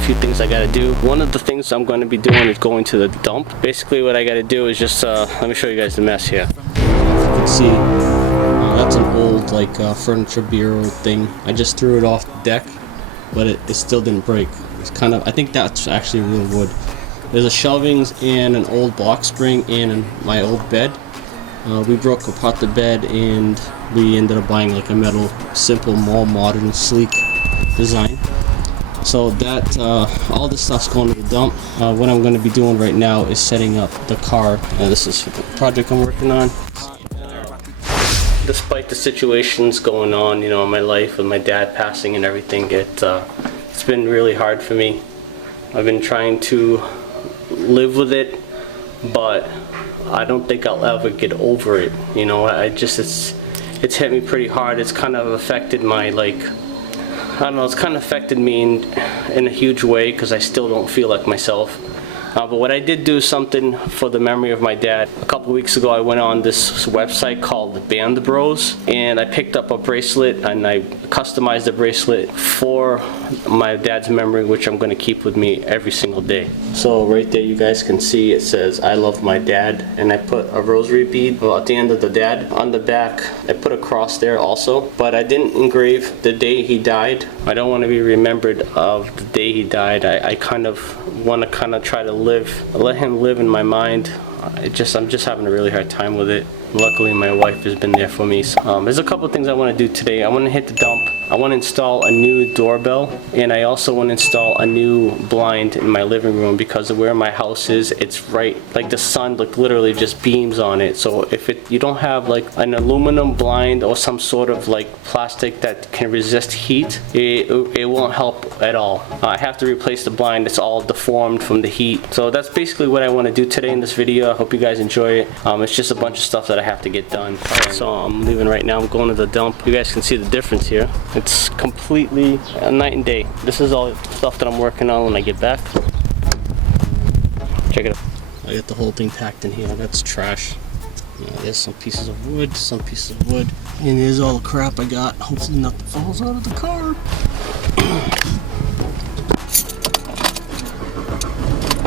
few things I gotta do. One of the things I'm going to be doing is going to the dump. Basically what I gotta do is just, let me show you guys the mess here. As you can see, that's an old like furniture bureau thing. I just threw it off the deck, but it still didn't break. It's kind of, I think that's actually real wood. There's a shelvings and an old box spring and my old bed. We broke apart the bed and we ended up buying like a metal, simple, more modern, sleek design. So that all this stuff's going to the dump. What I'm going to be doing right now is setting up the car. This is the project I'm working on. Despite the situations going on, in my life with my dad passing and everything, it's been really hard for me. I've been trying to live with it, but I don't think I'll ever get over it. It's hit me pretty hard. It's kind of affected my, I don't know, it's kind of affected me in a huge way because I still don't feel like myself. But what I did do something for the memory of my dad. A couple weeks ago I went on this website called Band Bros, and I picked up a bracelet and I customized the bracelet for my dad's memory, which I'm going to keep with me every single day. So right there you guys can see it says I love my dad, and I put a rosary bead at the end of the dad. On the back I put a cross there also, but I didn't engrave the day he died. I don't want to be remembered of the day he died. I kind of want to try to let him live in my mind. I'm just having a really hard time with it. Luckily my wife has been there for me. There's a couple of things I want to do today. I want to hit the dump. I want to install a new doorbell, and I also want to install a new blind in my living room because of where my house is. It's right, the sun literally just beams on it. So if you don't have an aluminum blind or some sort of plastic that can resist heat, it won't help at all. I have to replace the blind. It's all deformed from the heat. So that's basically what I want to do today in this video. I hope you guys enjoy it. It's just a bunch of stuff that I have to get done. So I'm leaving right now. I'm going to the dump. You guys can see the difference here. It's completely a night and day. This is all stuff that I'm working on when I get back. Check it out. I got the whole thing packed in here. That's trash. There's some pieces of wood, and here's all the crap I got. Hopefully nothing falls out of the car.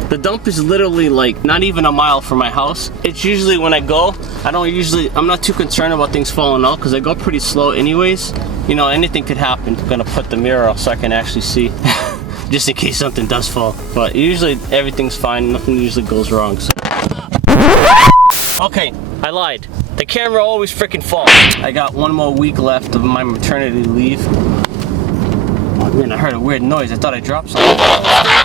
The dump is literally not even a mile from my house. It's usually when I go, I'm not too concerned about things falling out because I go pretty slow anyways. Anything could happen. I'm gonna put the mirror up so I can actually see, just in case something does fall. But usually everything's fine. Nothing usually goes wrong. So. Okay, I lied. The camera always freaking falls. I got one more week left of my maternity leave. Oh man, I heard a weird noise. I thought I dropped something. Oh,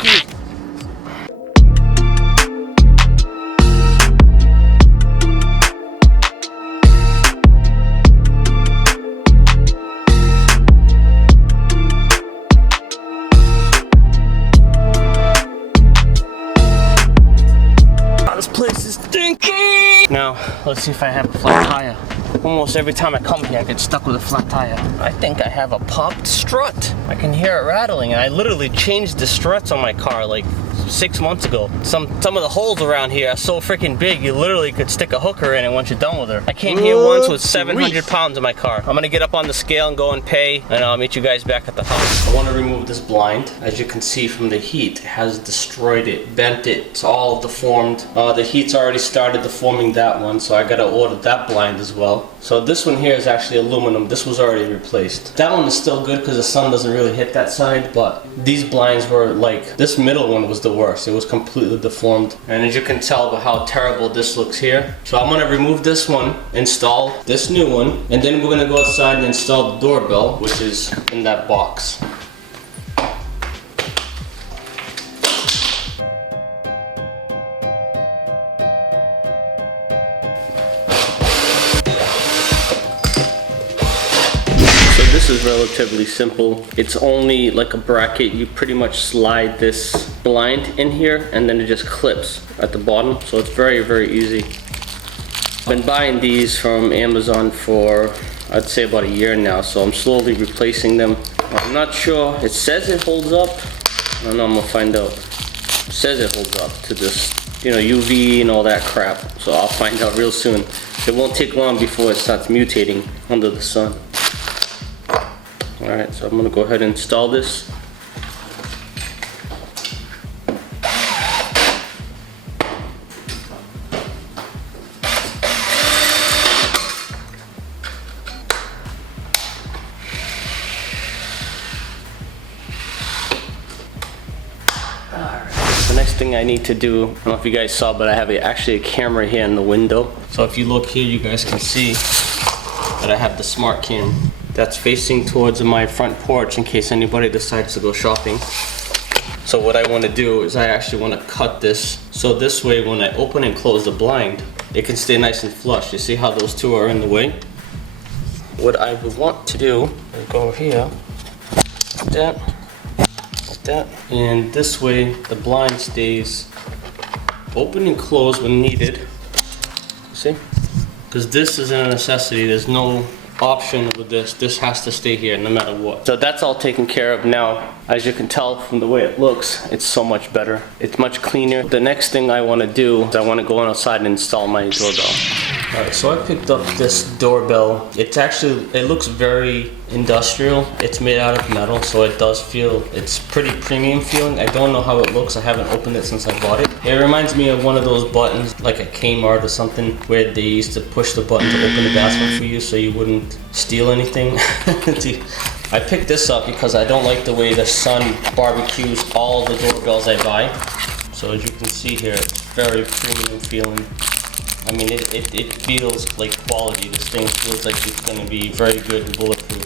now, let's see if I have a flat tire. Almost every time I come here, I get stuck with a flat tire. I think I have a popped strut. I can hear it rattling, and I literally changed the struts on my car 6 months ago. Some of the holes around here are so freaking big, you literally could stick a hooker in it once you're done with her. I came here once with 700 pounds in my car. I'm gonna get up on the scale and go and pay, and I'll meet you guys back at the house. I want to remove this blind. As you can see from the heat, it has destroyed it, bent it. It's all deformed. The heat's already started deforming that one, so I gotta order that blind as well. So this one here is actually aluminum. This was already replaced. That one is still good because the sun doesn't really hit that side, but these blinds were this middle one was the worst. It was completely deformed, and as you can tell by how terrible this looks here. So I'm gonna remove this one, install this new one, and then we're gonna go outside and install the doorbell, which is in that box. This is relatively simple. It's only like a bracket. You pretty much slide this blind in here and then it just clips at the bottom. So it's very, very easy. I've been buying these from Amazon for, I'd say, about a year now. So I'm slowly replacing them. I'm not sure. It says it holds up. I don't know, I'm gonna find out. It says it holds up to this, UV and all that crap. So I'll find out real soon. It won't take long before it starts mutating under the sun. Alright, so I'm going to go ahead and install this. thing I need to do, I don't know if you guys saw, but I have actually a camera here in the window. So if you look here, you guys can see that I have the smart cam that's facing towards my front porch in case anybody decides to go shopping. So what I want to do is I actually want to cut this so this way when I open and close the blind, it can stay nice and flush. You see how those two are in the way? What I would want to do is go here, like that, and this way the blind stays open and closed when needed. See? Because this is a necessity. There's no option with this. This has to stay here no matter what. So that's all taken care of now. As you can tell from the way it looks, it's so much better. It's much cleaner. The next thing I want to do is I want to go outside and install my doorbell. Alright, so I picked up this doorbell. It looks very industrial. It's made out of metal, so it does feel, it's pretty premium feeling. I don't know how it looks. I haven't opened it since I bought it. It reminds me of one of those buttons, like a Kmart or something, where they used to push the button to open the bathroom for you so you wouldn't steal anything. I picked this up because I don't like the way the sun barbecues all the doorbells I buy. So as you can see here, it's very premium feeling. I mean, it feels like quality. This thing feels like it's going to be very good and bulletproof.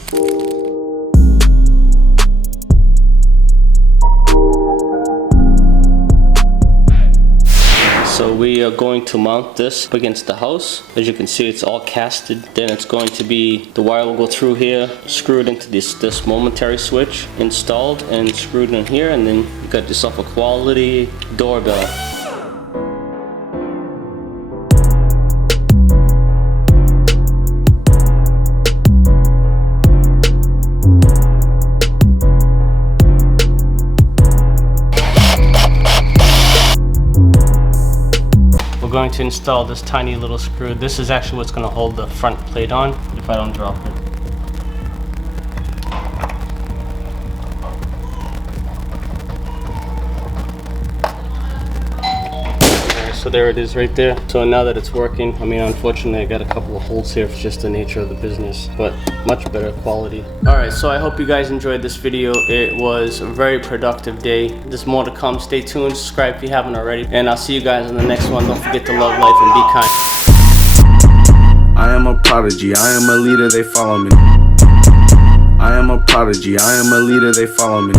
So we are going to mount this up against the house. As you can see, it's all casted. Then it's going to be, the wire will go through here, screwed into this momentary switch, installed and screwed in here, and then you got yourself a quality doorbell. Going to install this tiny little screw. This is actually what's going to hold the front plate on if I don't drop it. So there it is right there. So now that it's working, I mean, unfortunately I got a couple of holes here. It's just the nature of the business, but much better quality. All right, so I hope you guys enjoyed this video. It was a very productive day. There's more to come. Stay tuned, subscribe if you haven't already, and I'll see you guys in the next one. Don't forget to love life and be kind. I am a prodigy, I am a leader, they follow me. I am a prodigy, I am a leader, they follow me.